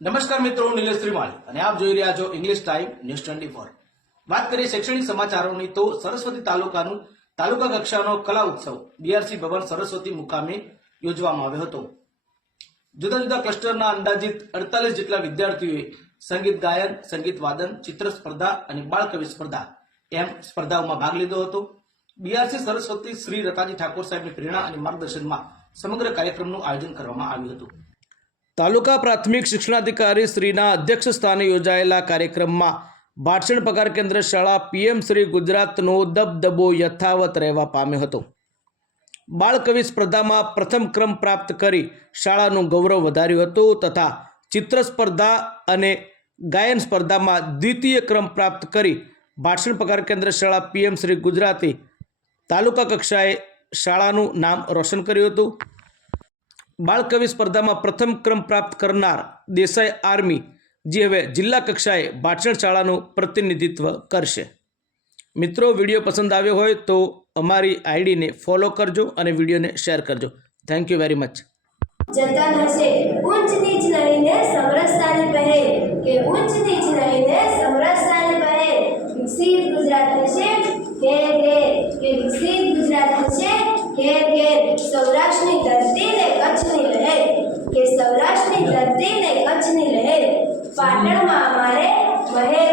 નમસ્કાર મિત્રો, હું નિલેશ ત્રિમાળી અને આપ જોઈ રહ્યા છો English time news twenty four વાત કરીએ શૈક્ષણિક સમાચારોની તો સરસ્વતી તાલુકાનું તાલુકા કક્ષાનો કલા ઉત્સવ બીઆરસી ભવન સરસ્વતી મુકામે યોજવામાં આવ્યો હતો. જુદા જુદા ક્લસ્ટરના અંદાજિત અડતાલીસ જેટલા વિદ્યાર્થીઓએ સંગીત ગાયન, સંગીત વાદન, ચિત્ર સ્પર્ધા અને બાળકવિ સ્પર્ધા એમ સ્પર્ધાઓમાં ભાગ લીધો હતો. બીઆરસી સરસ્વતી શ્રી રતાજી ઠાકોર સાહેબની પ્રેરણા અને માર્ગદર્શનમાં સમગ્ર કાર્યક્રમનું આયોજન કરવામાં આવ્યું હતું. તાલુકા પ્રાથમિક શિક્ષણાધિકારી શ્રીના અધ્યક્ષ સ્થાને યોજાયેલા કાર્યક્રમમાં ભાષણ પગાર કેન્દ્ર શાળા પીએમ શ્રી ગુજરાતનો દબદબો યથાવત રહેવા પામ્યો હતો. બાળકવિ સ્પર્ધામાં પ્રથમ ક્રમ પ્રાપ્ત કરી શાળાનું ગૌરવ વધાર્યું હતું તથા ચિત્ર સ્પર્ધા અને ગાયન સ્પર્ધામાં દ્વિતીય ક્રમ પ્રાપ્ત કરી ભાષણ પગાર કેન્દ્ર શાળા પીએમ શ્રી ગુજરાતી તાલુકા કક્ષાએ શાળાનું નામ રોશન કર્યું હતું. બાળકવિ સ્પર્ધામાં પ્રથમ ક્રમ પ્રાપ્ત કરનાર દેસાઈ આર્મી જે હવે જિલ્લા કક્ષાએ ભાષણ શાળાનું પ્રતિનિધિત્વ કરશે. મિત્રો, વીડિયો પસંદ આવ્યો હોય તો અમારી આઈડીને ફોલો કરજો અને વિડીયોને શેર કરજો. થેન્ક યુ વેરી મચ જતન હશે ઉચ્ચ નીચ રહીને સમરસતાની પહેલ કે ઉચ્ચ નીચ રહીને સમરસતાની પહેલ વિકસિત ગુજરાત હશે. કે કે વિકસિત ગુજરાત હશે. consejeros.